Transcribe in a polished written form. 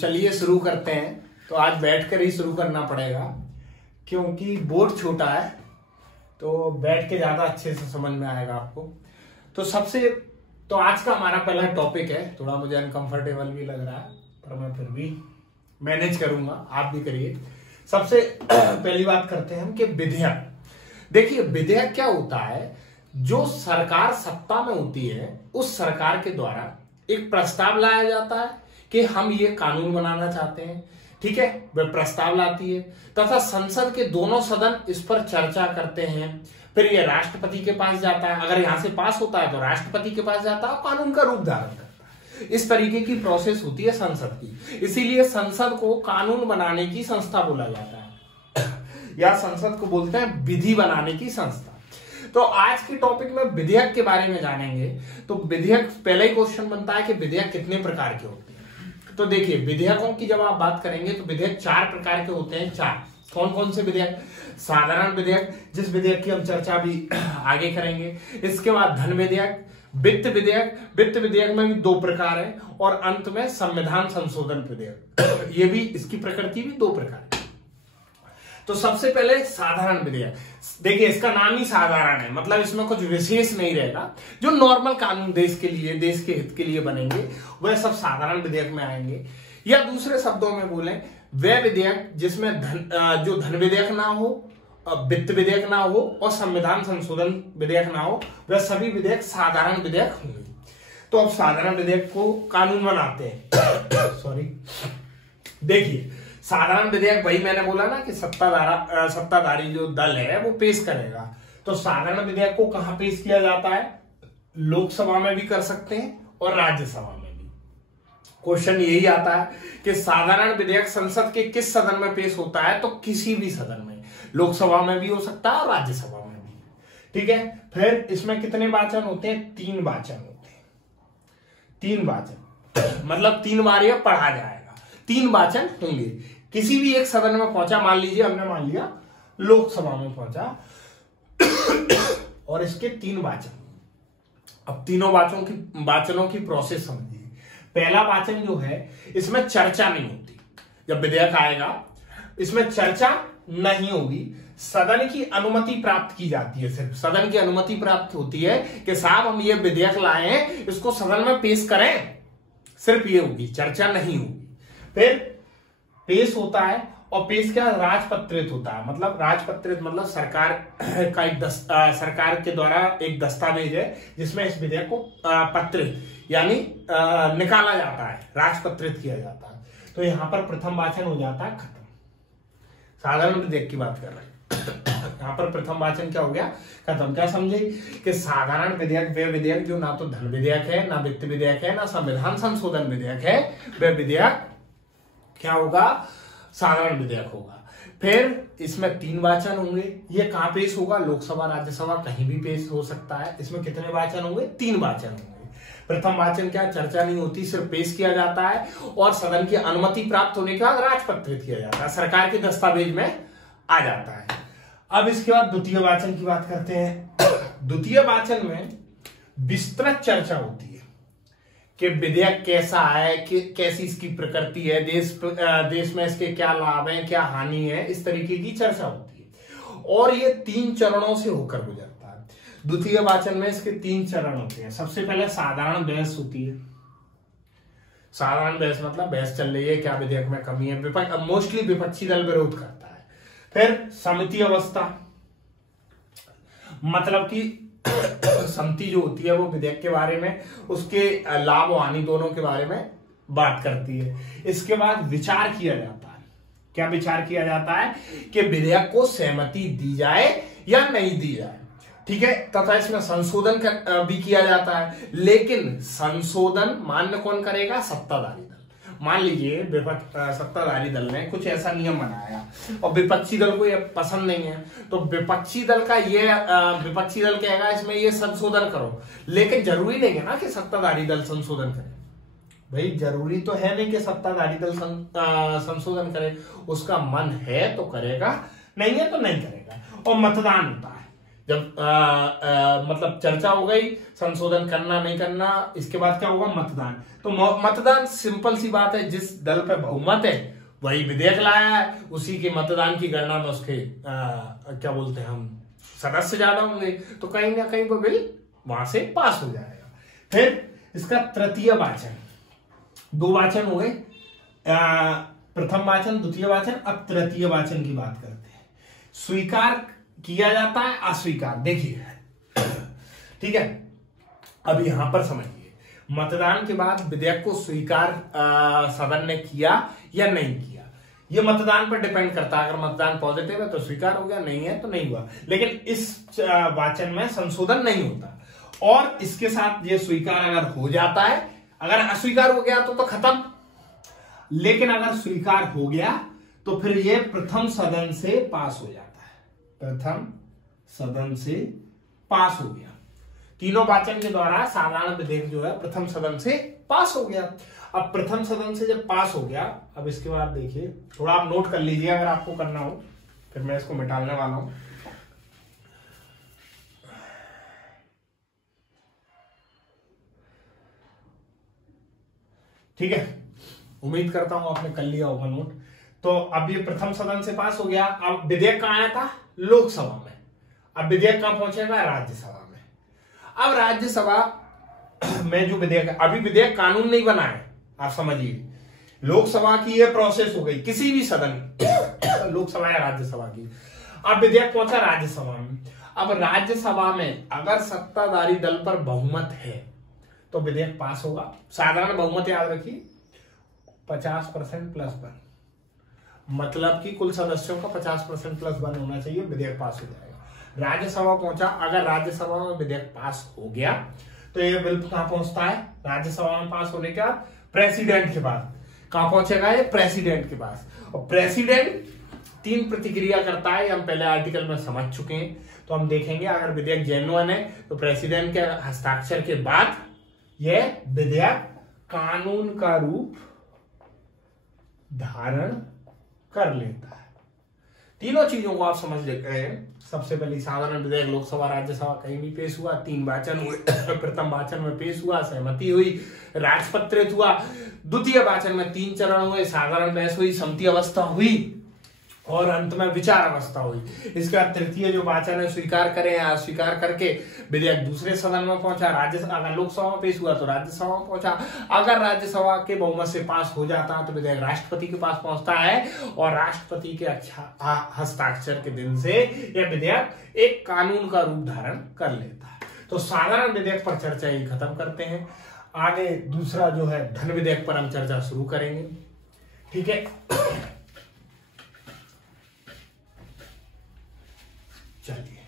चलिए शुरू करते हैं। तो आज बैठकर ही शुरू करना पड़ेगा क्योंकि बोर्ड छोटा है, तो बैठ के ज्यादा अच्छे से समझ में आएगा आपको। तो आज का हमारा पहला टॉपिक है, थोड़ा मुझे अनकंफर्टेबल भी लग रहा है पर मैं फिर भी मैनेज करूंगा, आप भी करिए। सबसे पहली बात करते हैं हम कि विधेयक। देखिए विधेयक क्या होता है, जो सरकार सत्ता में होती है उस सरकार के द्वारा एक प्रस्ताव लाया जाता है कि हम ये कानून बनाना चाहते हैं, ठीक है। वह प्रस्ताव लाती है तथा संसद के दोनों सदन इस पर चर्चा करते हैं। फिर ये राष्ट्रपति के पास जाता है, अगर यहां से पास होता है तो राष्ट्रपति के पास जाता है और कानून का रूप धारण करता है। इस तरीके की प्रोसेस होती है संसद की, इसीलिए संसद को कानून बनाने की संस्था बोला जाता है या संसद को बोलते हैं विधि बनाने की संस्था। तो आज के टॉपिक में विधेयक के बारे में जानेंगे। तो विधेयक, पहला ही क्वेश्चन बनता है कि विधेयक कितने प्रकार के होते हैं। तो देखिए विधेयकों की जब आप बात करेंगे तो विधेयक 4 प्रकार के होते हैं। 4 कौन कौन से विधेयक? साधारण विधेयक, जिस विधेयक की हम चर्चा भी आगे करेंगे। इसके बाद धन विधेयक, वित्त विधेयक, वित्त विधेयक में भी 2 प्रकार है, और अंत में संविधान संशोधन विधेयक। ये भी, इसकी प्रकृति भी 2 प्रकार है। तो सबसे पहले साधारण विधेयक। देखिए इसका नाम ही साधारण है, मतलब इसमें कुछ विशेष नहीं रहेगा। जो नॉर्मल कानून देश के लिए, देश के हित के लिए बनेंगे वह सब साधारण विधेयक में आएंगे। या दूसरे शब्दों में बोले, वह विधेयक जिसमें जो धन विधेयक ना हो, वित्त विधेयक ना हो और संविधान संशोधन विधेयक ना हो, वह सभी विधेयक साधारण विधेयक होंगे। तो अब साधारण विधेयक को कानून बनाते हैं सॉरी। देखिए साधारण विधेयक वही मैंने बोला ना कि सत्ताधारी जो दल है वो पेश करेगा। तो साधारण विधेयक को कहां पेश किया जाता है? लोकसभा में भी कर सकते हैं और राज्यसभा में भी। क्वेश्चन यही आता है कि साधारण विधेयक संसद के किस सदन में पेश होता है? तो किसी भी सदन में, लोकसभा में भी हो सकता है और राज्यसभा में भी, ठीक है। फिर इसमें कितने वाचन होते हैं? 3 वाचन होते हैं। 3 वाचन मतलब 3 बार यह पढ़ा जाएगा, 3 वाचन होंगे। किसी भी एक सदन में पहुंचा, मान लीजिए हमने मान लिया लोकसभा में पहुंचा और इसके 3 वाचन। अब तीनों वाचनों की प्रोसेस समझिए। पहला वाचन जो है, इसमें चर्चा नहीं होती। जब विधेयक आएगा इसमें चर्चा नहीं होगी, सदन की अनुमति प्राप्त की जाती है। सिर्फ सदन की अनुमति प्राप्त होती है कि साहब हम ये विधेयक लाए हैं, इसको सदन में पेश करें, सिर्फ ये होगी, चर्चा नहीं होगी। फिर पेश होता है, और पेश क्या? राजपत्रित होता है। मतलब राजपत्रित मतलब सरकार का सरकार के द्वारा एक दस्तावेज है जिसमें इस विधेयक को पत्रित यानी निकाला जाता है, राजपत्रित किया जाता है। तो यहां पर प्रथम वाचन हो जाता है खत्म। साधारण विधेयक की बात कर रहे हैं, यहां पर प्रथम वाचन क्या हो गया? खत्म। क्या समझे कि साधारण विधेयक वह विधेयक जो ना तो धन विधेयक है, ना वित्त विधेयक है, ना संविधान संशोधन विधेयक है, वह विधेयक क्या होगा? साधारण विधेयक होगा। फिर इसमें 3 वाचन होंगे। ये कहां पेश होगा? लोकसभा, राज्यसभा, कहीं भी पेश हो सकता है। इसमें कितने वाचन होंगे? 3 वाचन होंगे। प्रथम वाचन क्या? चर्चा नहीं होती, सिर्फ पेश किया जाता है और सदन की अनुमति प्राप्त होने के बाद राजपत्रित किया जाता है, सरकार के दस्तावेज में आ जाता है। अब इसके बाद द्वितीय वाचन की बात करते हैं। द्वितीय वाचन में विस्तृत चर्चा होती है कि विधेयक कैसा है, कि कैसी इसकी प्रकृति है, देश में इसके क्या लाभ हैं, क्या हानि है, इस तरीके की चर्चा होती है। और ये 3 चरणों से होकर गुजरता है। द्वितीय वाचन में इसके 3 चरण होते हैं। सबसे पहले साधारण बहस होती है। साधारण बहस मतलब बहस चल रही है, क्या विधेयक में कमी है, मोस्टली विपक्षी दल विरोध करता है। फिर समिति अवस्था, मतलब कि समिति जो होती है वो विधेयक के बारे में, उसके लाभ और हानि दोनों के बारे में बात करती है। इसके बाद विचार किया जाता है। क्या विचार किया जाता है? कि विधेयक को सहमति दी जाए या नहीं दी जाए, ठीक है। तथा इसमें संशोधन भी किया जाता है, लेकिन संशोधन मान्य कौन करेगा? सत्ताधारी दल। मान लीजिए सत्ताधारी दल ने कुछ ऐसा नियम बनाया और विपक्षी दल को ये पसंद नहीं है, तो विपक्षी दल कहेगा इसमें ये संशोधन करो, लेकिन जरूरी नहीं है ना कि सत्ताधारी दल संशोधन करे। भाई जरूरी तो है नहीं कि सत्ताधारी दल संशोधन करे, उसका मन है तो करेगा, नहीं है तो नहीं करेगा। और मतदान होता है, जब मतलब चर्चा हो गई, संशोधन करना नहीं करना, इसके बाद क्या होगा, मतदान। तो मतदान सिंपल सी बात है, जिस दल पे बहुमत है वही विधेयक लाया है, उसी के मतदान की गणना में उसके क्या बोलते हैं हम, सदस्य ज्यादा होंगे, तो कहीं ना कहीं वो बिल वहां से पास हो जाएगा। फिर इसका तृतीय वाचन, 2 वाचन हो गए, प्रथम वाचन, द्वितीय वाचन, अब तृतीय वाचन की बात करते हैं। स्वीकार किया जाता है, अस्वीकार। देखिए ठीक है, अब यहां पर समझिए, मतदान के बाद विधेयक को स्वीकार सदन ने किया या नहीं किया, ये मतदान पर डिपेंड करता है। अगर मतदान पॉजिटिव है तो स्वीकार हो गया, नहीं है तो नहीं हुआ। लेकिन इस वाचन में संशोधन नहीं होता, और इसके साथ ये स्वीकार अगर हो जाता है, अगर अस्वीकार हो गया तो खत्म। लेकिन अगर स्वीकार हो गया तो फिर ये प्रथम सदन से पास हो जाता है, प्रथम सदन से पास हो गया। तीनों वाचन के द्वारा साधारण विधेयक जो है प्रथम सदन से पास हो गया। अब प्रथम सदन से जब पास हो गया, अब इसके बाद देखिए, थोड़ा आप नोट कर लीजिए अगर आपको करना हो, फिर मैं इसको मिटाने वाला हूं। ठीक है, उम्मीद करता हूं आपने कर लिया होगा नोट। तो अब ये प्रथम सदन से पास हो गया। अब विधेयक कहां आया था, लोकसभा में। अब विधेयक कहां पहुंचेगा, राज्यसभा में। अब राज्यसभा में जो विधेयक, अभी विधेयक कानून नहीं बना है, आप समझिए, लोकसभा की ये प्रोसेस हो गई, किसी भी सदन लोकसभा या राज्यसभा की। अब विधेयक पहुंचा राज्यसभा में। अब राज्यसभा में अगर सत्ताधारी दल पर बहुमत है तो विधेयक पास होगा। साधारण बहुमत याद रखिए, 50% प्लस 1, मतलब कि कुल सदस्यों का 50% प्लस 1 होना चाहिए, विधेयक पास हो जाएगा। राज्यसभा पहुंचा, अगर राज्यसभा में विधेयक पास हो गया तो ये बिल कहां पहुंचता है, राज्यसभा में पास होने के बाद प्रेसिडेंट के पास। कहां पहुंचेगा ये, प्रेसिडेंट के पास। और प्रेसिडेंट 3 प्रतिक्रिया करता है, हम पहले आर्टिकल में समझ चुके हैं, तो हम देखेंगे अगर विधेयक जेन्युइन है तो प्रेसिडेंट के हस्ताक्षर के बाद यह विधेयक कानून का रूप धारण कर लेता है। तीनों चीजों को आप समझ लेते हैं। सबसे पहले साधारण विधेयक लोकसभा राज्यसभा कहीं भी पेश हुआ, 3 वाचन हुए, प्रथम वाचन में पेश हुआ, सहमति हुई, राजपत्रित हुआ। द्वितीय वाचन में 3 चरण हुए, साधारण बहस हुई, सम्मति अवस्था हुई, और अंत में विचार अवस्था हुई। इसके बाद तृतीय जो वाचन है, स्वीकार करें या अस्वीकार करके विधेयक दूसरे सदन में पहुंचा। राज्यसभा, अगर लोकसभा में पेश हुआ तो राज्यसभा में पहुंचा। अगर राज्यसभा के बहुमत से पास हो जाता है तो विधेयक राष्ट्रपति के पास पहुंचता है, और राष्ट्रपति के हस्ताक्षर के दिन से यह विधेयक एक कानून का रूप धारण कर लेता है। तो साधारण विधेयक पर चर्चा ही खत्म करते हैं। आगे दूसरा जो है धन विधेयक पर हम चर्चा शुरू करेंगे। ठीक है, चलिए।